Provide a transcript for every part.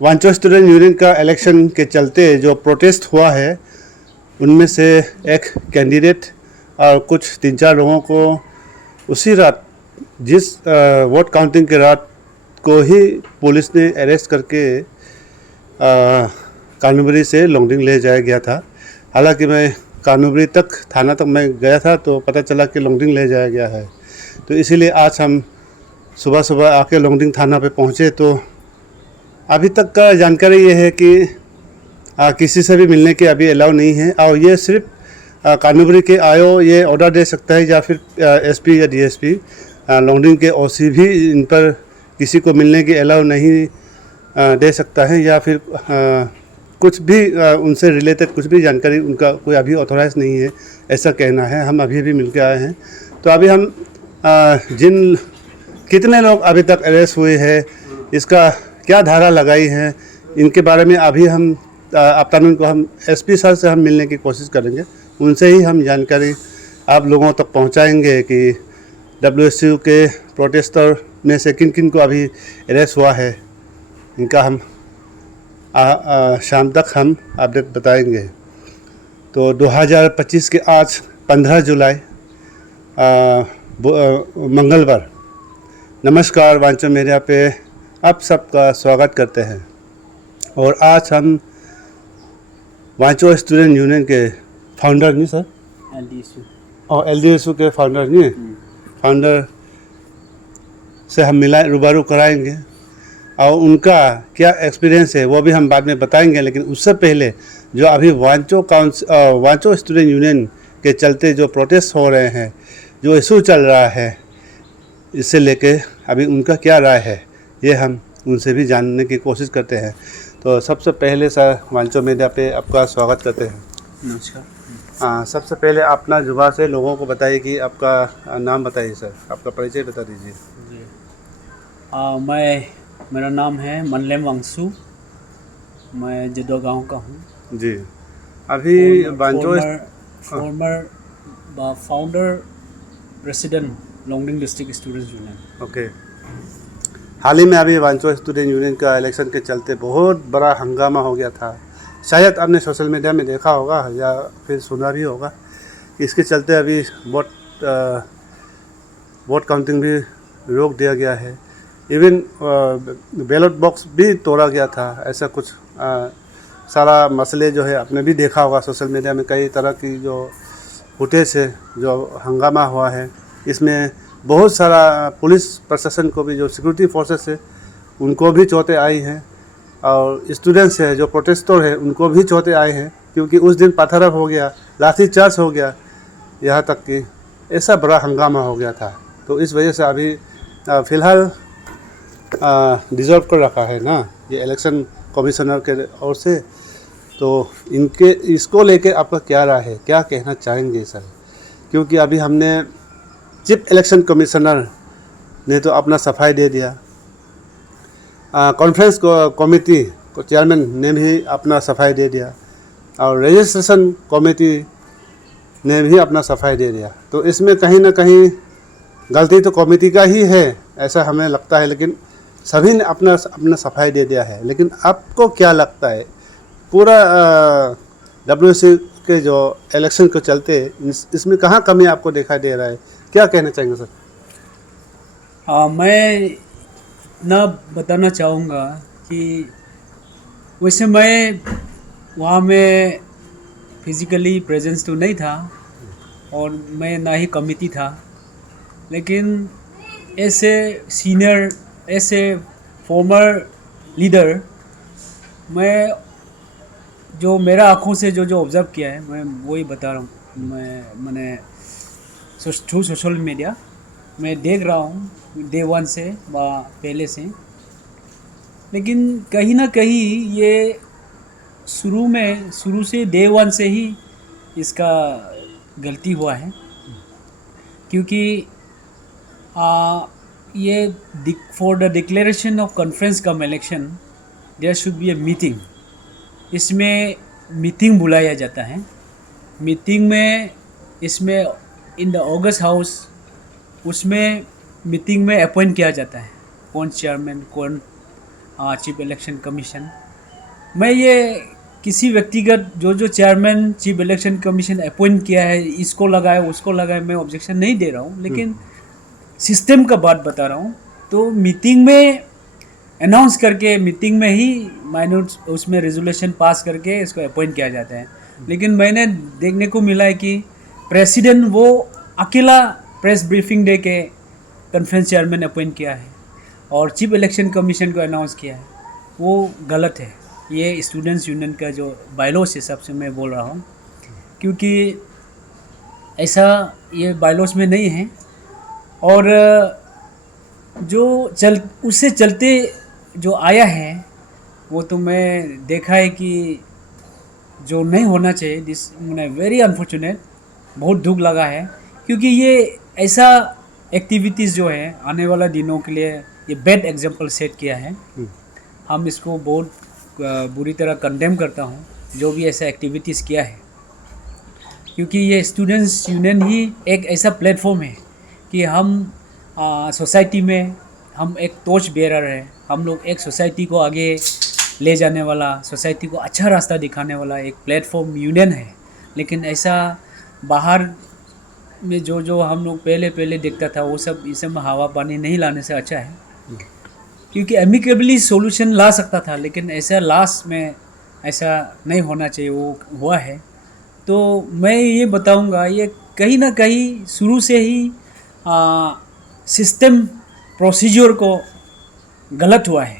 Wancho student union का election के चलते जो प्रोटेस्ट हुआ है उनमें से एक कैंडिडेट और कुछ 3-4 लोगों को उसी रात जिस वोट काउंटिंग के रात को ही पुलिस ने अरेस्ट करके कानूबरी से लोंगडिंग ले जाया गया था। हालांकि मैं कानूबरी तक थाना तक मैं गया था तो पता चला कि लोंगडिंग ले जाया गया है। तो इसीलिए आज हम सुबह सुबह आके लोंगडिंग थाना पे पहुँचे तो अभी तक का जानकारी ये है कि किसी से भी मिलने के अभी अलाउ नहीं है और ये सिर्फ कानूबरी के आयो ये ऑर्डर दे सकता है या फिर एसपी या डीएसपी। लोंगडिंग के ओसी भी इन पर किसी को मिलने की अलाउ नहीं दे सकता है या फिर कुछ भी उनसे रिलेटेड कुछ भी जानकारी उनका कोई अभी ऑथोराइज नहीं है, ऐसा कहना है। हम अभी भी मिल के आए हैं तो अभी हम जिन कितने लोग अभी तक अरेस्ट हुए हैं, इसका क्या धारा लगाई है, इनके बारे में अभी हम आफ्टरनून को हम एसपी सर से हम मिलने की कोशिश करेंगे। उनसे ही हम जानकारी आप लोगों तक पहुंचाएंगे कि डब्ल्यूएसयू के प्रोटेस्टर में से किन किन को अभी अरेस्ट हुआ है, इनका हम शाम तक हम अपडेट बताएंगे। तो 2025 के आज 15 जुलाई मंगलवार। नमस्कार, वांचो मीडिया पे आप सबका स्वागत करते हैं। और आज हम वांचो स्टूडेंट यूनियन के फाउंडर नहीं सर, एलडीएसयू के फाउंडर नहीं, फाउंडर से हम रूबरू कराएंगे और उनका क्या एक्सपीरियंस है वो भी हम बाद में बताएंगे। लेकिन उससे पहले जो अभी वांचो स्टूडेंट यूनियन के चलते जो प्रोटेस्ट हो रहे हैं, जो इशू चल रहा है, इससे लेके अभी उनका क्या राय है ये हम उनसे भी जानने की कोशिश करते हैं। तो सबसे पहले सर वांचो मीडिया पे आपका स्वागत करते हैं। नमस्कार। हाँ, सबसे पहले अपना जुबान से लोगों को बताइए कि आपका नाम बताइए सर, आपका परिचय बता दीजिए। जी, मेरा नाम है मनलेम वांगसू, मैं जदो गांव का हूँ जी। अभी Wancho former founder president Longding district students union. Okay. हाल ही में अभी वांचो स्टूडेंट यूनियन का इलेक्शन के चलते बहुत बड़ा हंगामा हो गया था। शायद आपने सोशल मीडिया में देखा होगा या फिर सुना भी होगा। इसके चलते अभी वोट काउंटिंग भी रोक दिया गया है। इवन बैलेट बॉक्स भी तोड़ा गया था। ऐसा कुछ सारा मसले जो है आपने भी देखा होगा सोशल मीडिया में, कई तरह की जो फुटेज है, जो हंगामा हुआ है, इसमें बहुत सारा पुलिस प्रशासन को भी, जो सिक्योरिटी फोर्सेस है उनको भी चोटें आई हैं और स्टूडेंट्स है जो प्रोटेस्टर है उनको भी चोटें आए हैं, क्योंकि उस दिन पथराव हो गया, लाठीचार्ज हो गया, यहाँ तक कि ऐसा बड़ा हंगामा हो गया था। तो इस वजह से अभी फ़िलहाल डिज़ॉल्व कर रखा है ना ये इलेक्शन कमिश्नर के ओर से। तो इसको लेके आपका क्या राय है, क्या कहना चाहेंगे सर? क्योंकि अभी हमने चीफ इलेक्शन कमिश्नर ने तो अपना सफाई दे दिया, कॉन्फ्रेंस कमेटी को चेयरमैन ने भी अपना सफाई दे दिया और रजिस्ट्रेशन कमेटी ने भी अपना सफाई दे दिया। तो इसमें कहीं ना कहीं गलती तो कमेटी का ही है, ऐसा हमें लगता है, लेकिन सभी ने अपना सफाई दे दिया है। लेकिन आपको क्या लगता है पूरा डब्ल्यूसी के जो इलेक्शन को चलते इसमें कहाँ कमी आपको दिखाई दे रहा है, क्या कहना चाहेंगे सर? मैं ना बताना चाहूँगा कि वैसे मैं वहाँ में फिज़िकली प्रेजेंस तो नहीं था और मैं ना ही कमिटी था, लेकिन ऐसे सीनियर, ऐसे फॉर्मर लीडर, मैं जो मेरा आँखों से जो ऑब्ज़र्व किया है मैं वही बता रहा हूँ। मैंने थ्रू सोशल मीडिया मैं देख रहा हूँ डे 1 से पहले से। लेकिन कहीं ना कहीं ये शुरू से डे 1 से ही इसका गलती हुआ है, क्योंकि ये for the declaration of conference cum election there should be a meeting. इसमें मीटिंग बुलाया जाता है। मीटिंग में इसमें इन द ऑगस्ट हाउस, उसमें मीटिंग में अपॉइंट किया जाता है कौन चेयरमैन, कौन चीफ इलेक्शन कमीशन। मैं ये किसी व्यक्तिगत जो chairman chief election commission appoint किया है, इसको लगाए उसको लगाए, मैं ऑब्जेक्शन नहीं दे रहा हूँ, लेकिन सिस्टम का बात बता रहा हूँ। तो मीटिंग में अनाउंस करके, मीटिंग में ही माइनॉर्स उसमें रेजोल्यूशन पास करके इसको अपॉइंट किया जाता है। लेकिन मैंने देखने को मिला है कि प्रेसिडेंट वो अकेला प्रेस ब्रीफिंग दे के कॉन्फ्रेंस चेयरमैन अपॉइंट किया है और चीफ इलेक्शन कमीशन को अनाउंस किया है, वो गलत है। ये स्टूडेंट्स यूनियन का जो बायलॉज हिसाब से मैं बोल रहा हूँ, क्योंकि ऐसा ये बायलॉज में नहीं है। और उससे चलते जो आया है वो तो मैं देखा है कि जो नहीं होना चाहिए। दिस वेरी अनफॉर्चुनेट, बहुत दुख लगा है, क्योंकि ये ऐसा एक्टिविटीज़ जो है आने वाला दिनों के लिए ये बैड एग्जांपल सेट किया है। हम इसको बहुत बुरी तरह कंडेम करता हूँ, जो भी ऐसा एक्टिविटीज़ किया है, क्योंकि ये स्टूडेंट्स यूनियन ही एक ऐसा प्लेटफॉर्म है कि हम सोसाइटी में हम एक टॉर्च बेयरर है। हम लोग एक सोसाइटी को आगे ले जाने वाला, सोसाइटी को अच्छा रास्ता दिखाने वाला एक प्लेटफॉर्म यूनियन है। लेकिन ऐसा बाहर में जो हम लोग पहले देखता था, वो सब इस सब हवा पानी नहीं लाने से अच्छा है, क्योंकि एमिकेबली सॉल्यूशन ला सकता था, लेकिन ऐसा लास्ट में ऐसा नहीं होना चाहिए, वो हुआ है। तो मैं ये बताऊंगा, ये कहीं ना कहीं शुरू से ही सिस्टम प्रोसीजर को गलत हुआ है।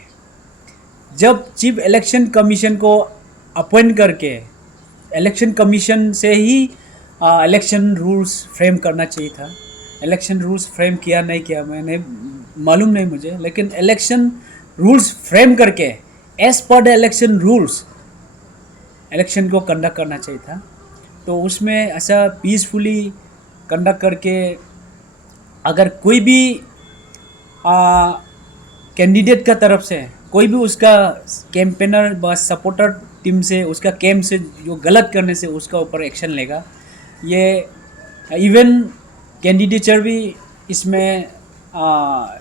जब चीफ इलेक्शन कमीशन को अपॉइंट करके इलेक्शन कमीशन से ही इलेक्शन रूल्स फ्रेम करना चाहिए था। इलेक्शन रूल्स फ्रेम किया नहीं किया मैंने मालूम नहीं मुझे, लेकिन इलेक्शन रूल्स फ्रेम करके as per the election rules election को कंडक्ट करना चाहिए था। तो उसमें ऐसा पीसफुली कंडक्ट करके, अगर कोई भी कैंडिडेट का तरफ से कोई भी उसका कैंपेनर व सपोर्टर टीम से उसका कैंप से जो गलत करने से उसका ऊपर एक्शन लेगा। ये इवन कैंडिडेचर भी इसमें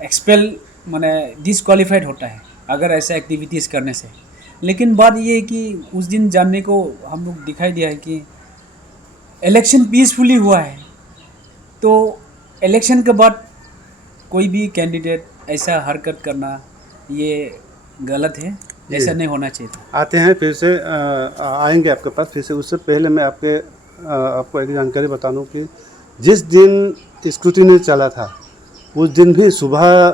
एक्सपेल माने डिसक्वालीफाइड होता है अगर ऐसा एक्टिविटीज़ करने से। लेकिन बात ये है कि उस दिन जानने को हम लोग दिखाई दिया है कि इलेक्शन पीसफुली हुआ है। तो इलेक्शन के बाद कोई भी कैंडिडेट ऐसा हरकत करना ये गलत है, ऐसा नहीं होना चाहिए था। आते हैं फिर से आएंगे आपके पास फिर से। उससे पहले मैं आपको एक जानकारी बता दूं कि जिस दिन स्क्रूटिनी चला था उस दिन भी सुबह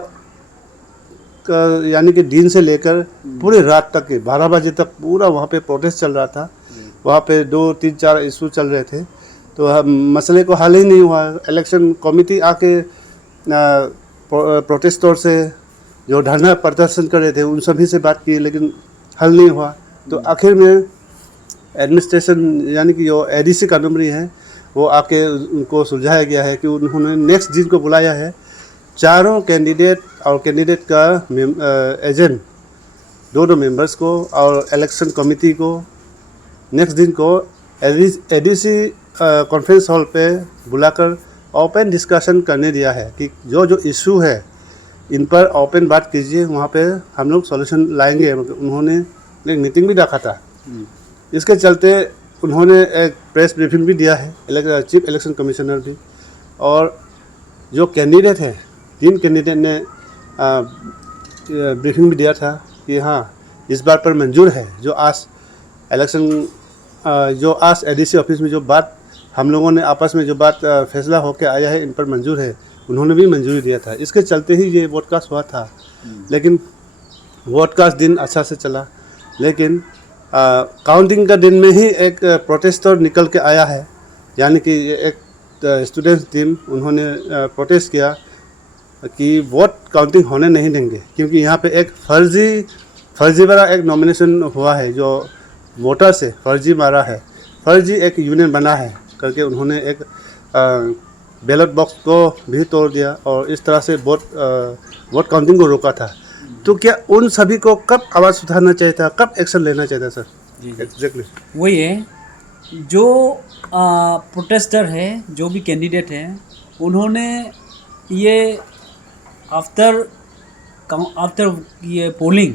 का यानी कि दिन से लेकर पूरे रात तक के 12 बजे तक पूरा वहाँ पे प्रोटेस्ट चल रहा था। वहाँ पे 2, 3, 4 इशू चल रहे थे, तो मसले को हल ही नहीं हुआ। इलेक्शन कमेटी आके प्रोटेस्टर से जो धरना प्रदर्शन कर रहे थे उन सभी से बात की, लेकिन हल नहीं हुआ। तो आखिर में एडमिनिस्ट्रेशन यानी कि जो एडीसी कानूमरी है वो आके उनको सुलझाया गया है कि उन्होंने नेक्स्ट दिन को बुलाया है। चारों कैंडिडेट और कैंडिडेट का एजेंट 2 मेंबर्स को और इलेक्शन कमेटी को नेक्स्ट दिन को एडीसी कॉन्फ्रेंस हॉल पे बुलाकर ओपन डिस्कशन करने दिया है कि जो इशू है इन पर ओपन बात कीजिए, वहाँ पे हम लोग सॉल्यूशन लाएंगे। उन्होंने एक मीटिंग भी रखा था। इसके चलते उन्होंने एक प्रेस ब्रीफिंग भी दिया है, चीफ इलेक्शन कमिश्नर भी। और जो कैंडिडेट है 3 कैंडिडेट ने ब्रीफिंग भी दिया था कि हाँ इस बात पर मंजूर है जो आज एडीसी ऑफिस में जो बात हम लोगों ने आपस में जो बात फैसला होकर आया है इन पर मंजूर है, उन्होंने भी मंजूरी दिया था। इसके चलते ही ये वोटकास्ट हुआ था। लेकिन वोटकास्ट दिन अच्छा से चला, लेकिन काउंटिंग का दिन में ही एक प्रोटेस्टर निकल के आया है, यानी कि एक स्टूडेंट्स टीम उन्होंने प्रोटेस्ट किया कि वोट काउंटिंग होने नहीं देंगे, क्योंकि यहाँ पे एक फर्जी वाला एक नॉमिनेशन हुआ है, जो वोटर से फर्जी मारा है, फर्जी एक यूनियन बना है करके उन्होंने एक बैलेट बॉक्स को भी तोड़ दिया और इस तरह से वोट काउंटिंग को रोका था। तो क्या उन सभी को कब आवाज़ उठाना चाहिए था, कब एक्शन लेना चाहिए था सर? जी एग्जैक्टली वही है। जो प्रोटेस्टर है, जो भी कैंडिडेट हैं, उन्होंने ये आफ्टर ये पोलिंग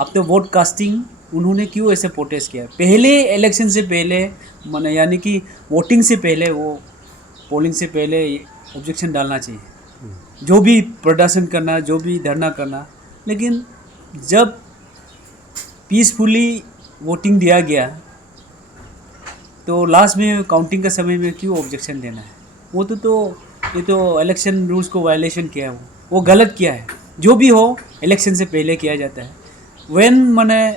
अब तो वोट कास्टिंग उन्होंने क्यों ऐसे प्रोटेस्ट किया? पहले इलेक्शन से पहले माने यानी कि वोटिंग से पहले, वो पोलिंग से पहले ऑब्जेक्शन डालना चाहिए, जो भी प्रदर्शन करना, जो भी धरना करना। लेकिन जब पीसफुली वोटिंग दिया गया तो लास्ट में काउंटिंग का समय में क्यों ऑब्जेक्शन देना है? वो तो ये तो इलेक्शन रूल्स को वायलेशन किया है, वो गलत किया है। जो भी हो इलेक्शन से पहले किया जाता है। व्हेन माने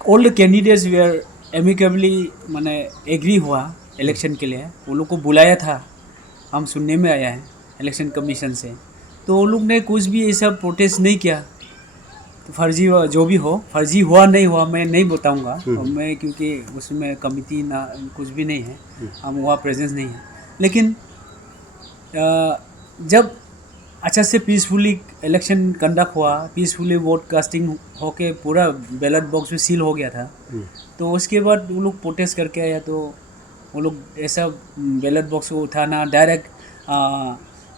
all the candidates were amicably माने एग्री हुआ इलेक्शन के लिए, वो लोग को बुलाया था, हम सुनने में आया है इलेक्शन कमीशन से, तो वो लोग ने कुछ भी ऐसा प्रोटेस्ट नहीं किया। तो फर्जी जो भी हो, फर्जी हुआ नहीं हुआ मैं नहीं बताऊंगा, और मैं क्योंकि उसमें कमिटी ना कुछ भी नहीं है, हम वहाँ प्रेजेंस नहीं है। लेकिन जब अच्छा से पीसफुली इलेक्शन कंडक्ट हुआ, पीसफुली वोट कास्टिंग होके पूरा बैलेट बॉक्स में सील हो गया था, तो उसके बाद वो लोग प्रोटेस्ट करके आया, तो वो लोग ऐसा बैलेट बॉक्स को उठाना, डायरेक्ट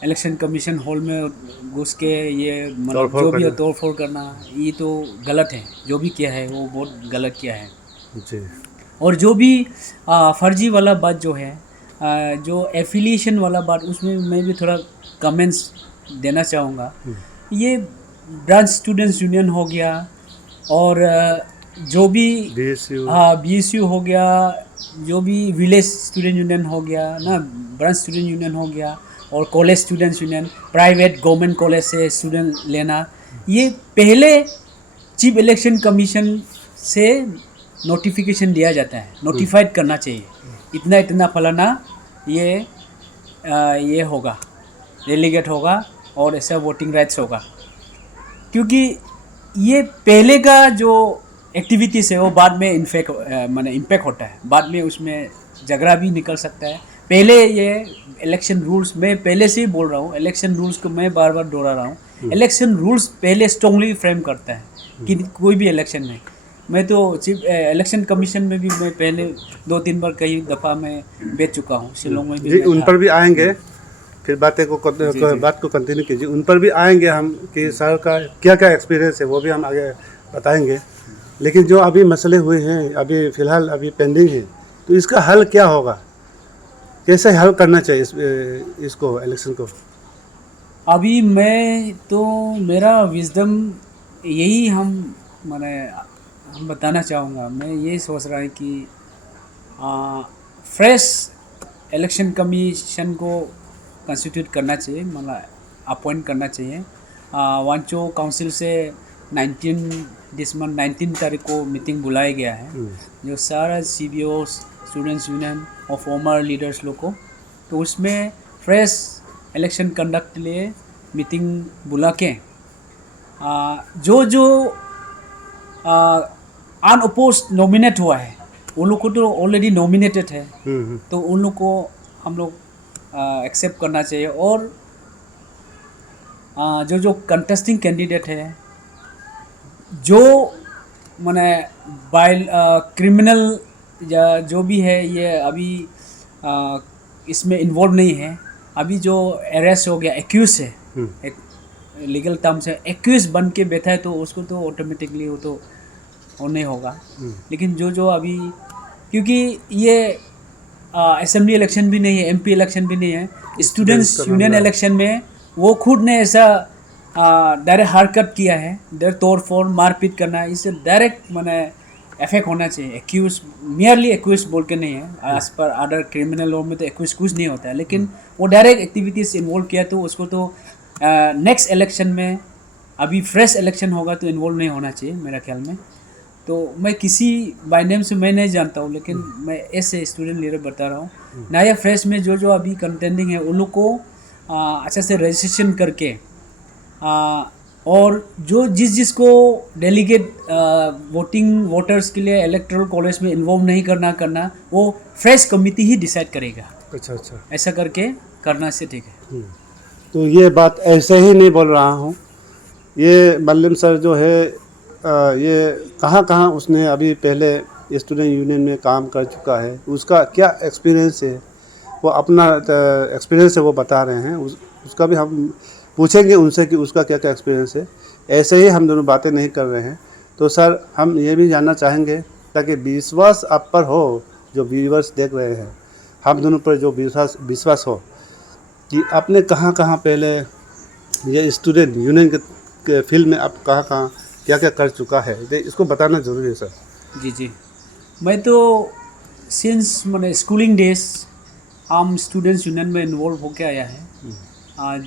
इलेक्शन कमीशन हॉल में घुस के ये मतलब जो भी तोड़ फोड़ करना, ये तो गलत है। जो भी किया है वो बहुत गलत किया है जी। और जो भी फर्जी वाला बात जो है, जो एफिलिएशन वाला बात, उसमें मैं भी थोड़ा कमेंट्स देना चाहूँगा। ये ब्रांच स्टूडेंट्स यूनियन हो गया और जो भी BSU हो गया, जो भी विलेज स्टूडेंट यूनियन हो गया ना, ब्रांच स्टूडेंट यूनियन हो गया, और college students union, private government college से स्टूडेंट लेना, ये पहले चीफ इलेक्शन कमीशन से नोटिफिकेशन दिया जाता है, नोटिफाइड करना चाहिए, इतना इतना फलाना ये होगा, डेलीगेट होगा और ऐसा वोटिंग राइट्स होगा। क्योंकि ये पहले का जो एक्टिविटीज़ है वो बाद में माने इम्पैक्ट होता है, बाद में उसमें झगड़ा भी निकल सकता है। पहले ये इलेक्शन रूल्स, मैं पहले से ही बोल रहा हूँ, इलेक्शन रूल्स को मैं बार बार दोहरा रहा हूँ, इलेक्शन रूल्स पहले स्ट्रांगली फ्रेम करता है कि कोई भी इलेक्शन में। मैं तो चीफ इलेक्शन कमीशन में भी मैं पहले 2-3 बार कई दफ़ा मैं बैठ चुका हूँ, शिलोंग में भी। जी, उन पर भी आएंगे, फिर बात को कंटिन्यू कीजिए। उन पर भी आएंगे हम कि सर का क्या क्या एक्सपीरियंस है, वो भी हम आगे बताएंगे। लेकिन जो अभी मसले हुए हैं, अभी फ़िलहाल अभी पेंडिंग है, तो इसका हल क्या होगा, कैसे हल करना चाहिए इसको इलेक्शन को? अभी मैं तो मेरा विजडम यही हम बताना चाहूँगा। मैं ये सोच रहा है कि फ्रेश इलेक्शन कमीशन को कंस्टिट्यूट करना चाहिए, मतलब अपॉइंट करना चाहिए। वांचो काउंसिल से 19 तारीख को मीटिंग बुलाया गया है, जो सारा CBO, स्टूडेंट्स यूनियन और फॉर्मर लीडर्स लोग को, तो उसमें फ्रेश इलेक्शन कंडक्ट के लिए मीटिंग बुला के जो अनअपोज्ड नॉमिनेट हुआ है उन लोग को तो ऑलरेडी नॉमिनेटेड है, तो उन लोग को हम लोग एक्सेप्ट करना चाहिए। और जो कंटेस्टिंग कैंडिडेट है, जो माने बाइल क्रिमिनल या जो भी है, ये अभी इसमें इन्वॉल्व नहीं है। अभी जो अरेस्ट हो गया, एक्यूज है, एक लीगल टर्म से एक्यूज बन के बैठा है, तो उसको तो ऑटोमेटिकली वो तो नहीं होगा। लेकिन जो अभी, क्योंकि ये असेंबली इलेक्शन भी नहीं है, MP इलेक्शन भी नहीं है, स्टूडेंट्स यूनियन इलेक्शन में वो खुद ने ऐसा डायरेक्ट हरकत किया है, डायरेक्ट तोड़ फोड़ मारपीट करना, इससे डायरेक्ट माने इफेक्ट होना चाहिए। एक्यूज मियरली एक्यूज बोल के नहीं है, as per other criminal law में तो एक्यूज कुछ नहीं होता है, लेकिन वो डायरेक्ट एक्टिविटीज इन्वॉल्व किया, तो उसको तो नेक्स्ट इलेक्शन में, अभी फ्रेश इलेक्शन होगा तो इन्वॉल्व नहीं होना चाहिए मेरा ख्याल में। तो मैं किसी बाय नेम से मैं नहीं जानता हूँ, लेकिन मैं ऐसे स्टूडेंट लीडर बता रहा हूँ। नया फ्रेश में जो अभी कंटेंडिंग है, उन लोग को अच्छा से रजिस्ट्रेशन करके, और जो जिसको डेलीगेट वोटर्स के लिए इलेक्टोरल कॉलेज में इन्वॉल्व नहीं करना वो फ्रेश कमिटी ही डिसाइड करेगा। अच्छा, ऐसा करके करना से ठीक है। तो ये बात ऐसे ही नहीं बोल रहा हूँ, ये मल्लिम सर जो है ये कहाँ उसने अभी पहले स्टूडेंट यूनियन में काम कर चुका है, उसका क्या एक्सपीरियंस है, वो अपना एक्सपीरियंस है वो बता रहे हैं। उसका भी हम पूछेंगे उनसे कि उसका क्या क्या एक्सपीरियंस है। ऐसे ही हम दोनों बातें नहीं कर रहे हैं, तो सर हम ये भी जानना चाहेंगे ताकि विश्वास आप पर हो, जो व्यूवर्स देख रहे हैं, हम दोनों पर जो विश्वास हो कि आपने कहाँ कहाँ पहले ये स्टूडेंट यूनियन के फील्ड में आप कहाँ कहाँ क्या क्या कर चुका है, तो इसको बताना ज़रूरी है सर। जी जी, मैं तो सिंस मैंने स्कूलिंग डेज हम स्टूडेंट्स यूनियन में इन्वॉल्व होके आया है। आज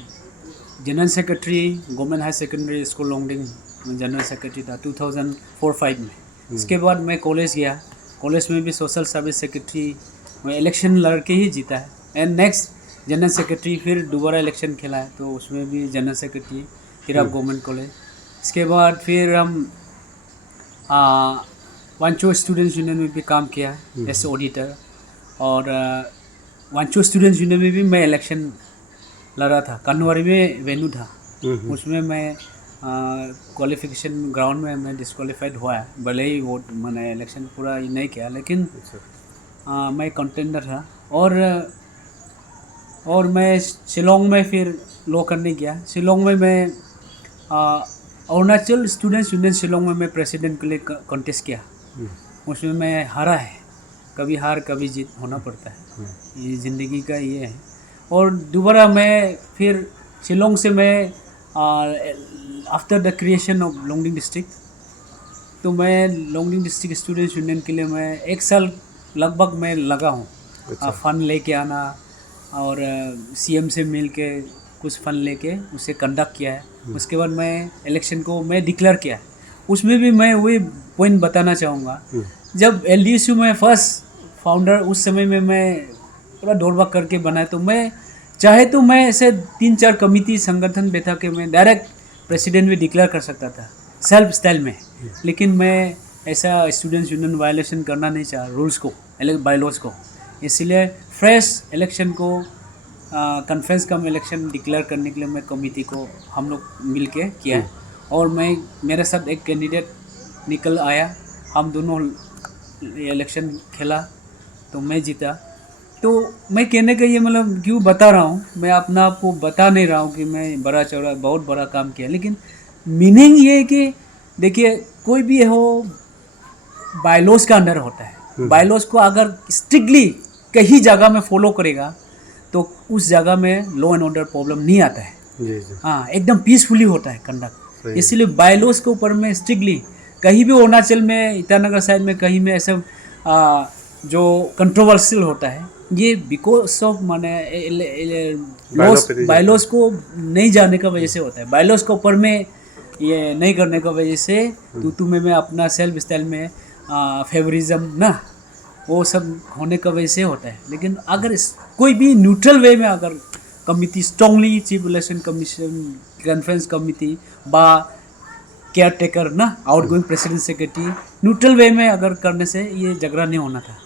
general secretary government high secondary school Longding में जनरल सेक्रेटरी था 2004-05 में। इसके बाद मैं कॉलेज गया, कॉलेज में भी सोशल सर्विस सेक्रेटरी मैं इलेक्शन लड़ के ही जीता है। एंड नेक्स्ट जनरल सेक्रेटरी फिर दोबारा इलेक्शन खेला है, तो उसमें भी general secretary Tirap government college. इसके बाद फिर हम वांचो स्टूडेंट्स यूनियन में भी काम किया एज ऑडिटर, और वांचो स्टूडेंट्स यूनियन में भी मैं इलेक्शन लड़ा था। कन्नौरी में वेन्यू था, उसमें मैं क्वालिफिकेशन ग्राउंड में मैं डिस्क्वालीफाइड हुआ है, भले ही वोट मैंने इलेक्शन पूरा नहीं किया, लेकिन मैं कंटेंडर था। और मैं शिलोंग में फिर लॉ करने गया। शिलोंग में मैं अरुणाचल स्टूडेंट्स यूनियन शिलोंग में मैं प्रेसिडेंट के लिए कॉन्टेस्ट किया, उसमें मैं हारा है। कभी हार कभी जीत होना पड़ता है, ये ज़िंदगी का ये है। और दोबारा मैं फिर शिलोंग से मैं after the creation of Longding district, तो मैं लोंगडिंग डिस्ट्रिक्ट स्टूडेंट्स यूनियन के लिए मैं 1 साल लगभग मैं लगा हूँ। फ़ंड लेके आना और सीएम से मिल के कुछ फंड लेके उसे कंडक्ट किया है। उसके बाद मैं इलेक्शन को मैं डिक्लेयर किया है। उसमें भी मैं वही पॉइंट बताना चाहूँगा, जब LDSU में फर्स्ट फाउंडर उस समय में मैं पूरा दौड़ भाग करके बनाया, तो मैं चाहे तो मैं ऐसे 3-4 कमिटी संगठन बैठा के मैं डायरेक्ट प्रेसिडेंट भी डिक्लेयर कर सकता था सेल्फ स्टाइल में, लेकिन मैं ऐसा स्टूडेंट्स यूनियन वायलेशन करना नहीं चाहा रूल्स को, बायलॉज को। इसलिए फ्रेश इलेक्शन को कॉन्फ्रेंस कम इलेक्शन डिक्लेयर करने के लिए मैं कमिटी को हम लोग मिल के किया है। और मैं मेरे साथ एक कैंडिडेट निकल आया, हम दोनों इलेक्शन खेला तो मैं जीता। तो मैं कहने का ये मतलब क्यों बता रहा हूँ, मैं अपना आपको बता नहीं रहा हूँ कि मैं बड़ा चौड़ा बहुत बड़ा काम किया, लेकिन मीनिंग ये है कि देखिए कोई भी हो बायलॉज का अंडर होता है। बायलॉज को अगर स्ट्रिक्टली कहीं जगह में फॉलो करेगा तो उस जगह में लॉ एंड ऑर्डर प्रॉब्लम नहीं आता है। हाँ, एकदम पीसफुली होता है कंडक्ट। इसलिए बायलॉज के ऊपर में स्ट्रिक्टली कहीं भी अरुणाचल में ईटानगर साइड में कहीं में ऐसा जो कंट्रोवर्शियल होता है, ये बिकॉज ऑफ माने बायलॉज को नहीं जानने का वजह से होता है। बायलॉज के ऊपर में ये नहीं करने का वजह से तुम्हें मैं अपना सेल्फ स्टाइल में फेवरिज्म ना वो सब होने का वजह से होता है। लेकिन अगर कोई भी न्यूट्रल वे में अगर committee strongly chief election commission conference committee बा केयर टेकर ना आउटगोइंग प्रेसिडेंट सेक्रेटरी न्यूट्रल वे में अगर करने से ये झगड़ा नहीं होना था।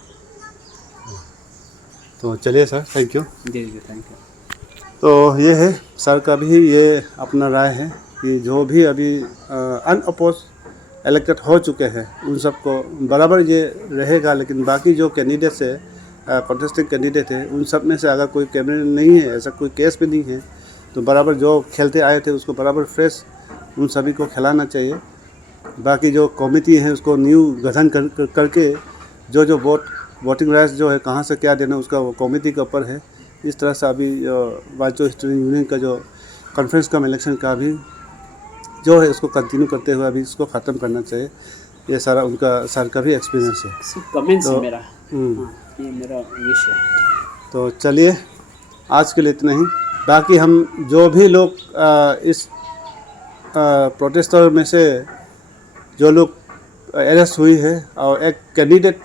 तो चलिए सर, थैंक यू। जी जी, थैंक यू। तो ये है सर का भी ये अपना राय है कि जो भी अभी अनअपोज इलेक्टेड हो चुके हैं उन सबको बराबर ये रहेगा, लेकिन बाकी जो कैंडिडेट्स है कॉन्टेस्टिंग कैंडिडेट है उन सब में से अगर कोई कैबिनेट नहीं है, ऐसा कोई केस भी नहीं है, तो बराबर जो खेलते आए थे उसको बराबर फ्रेश उन सभी को खिलाना चाहिए। बाकी जो कमेटी है उसको न्यू गठन करके जो वोटिंग राइट्स जो है कहाँ से क्या देना उसका वो कमेटी के ऊपर है। इस तरह से अभी वांचो स्टूडेंट यूनियन का जो कॉन्फ्रेंस कम इलेक्शन का भी जो है उसको कंटिन्यू करते हुए अभी इसको ख़त्म करना चाहिए। ये सारा उनका सर का भी एक्सपीरियंस है। कमेंट्स है मेरा, ये मेरा विश है। तो चलिए आज के लिए इतना ही। बाकी हम जो भी लोग इस प्रोटेस्टर में से जो लोग अरेस्ट हुई है और एक कैंडिडेट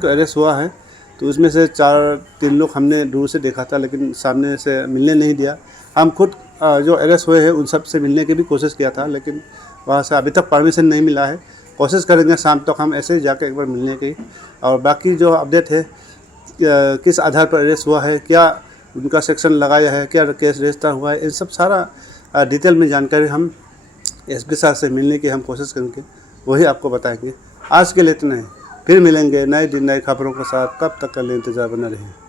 को अरेस्ट हुआ है, तो उसमें से 3 लोग हमने दूर से देखा था लेकिन सामने से मिलने नहीं दिया। हम खुद जो अरेस्ट हुए हैं उन सब से मिलने की भी कोशिश किया था, लेकिन वहाँ से अभी तक परमिशन नहीं मिला है। कोशिश करेंगे शाम तक हम ऐसे ही जाकर एक बार मिलने की। और बाकी जो अपडेट है किस आधार पर अरेस्ट हुआ है, क्या उनका सेक्शन लगाया है, क्या केस रजिस्टर हुआ है, इन सब सारा डिटेल में जानकारी हम एसपी साहब से मिलने की हम कोशिश करेंगे, वही आपको बताएंगे। आज के लिए इतना है, फिर मिलेंगे नए दिन नए खबरों के साथ। कब तक के लिए इंतज़ार बना रहे।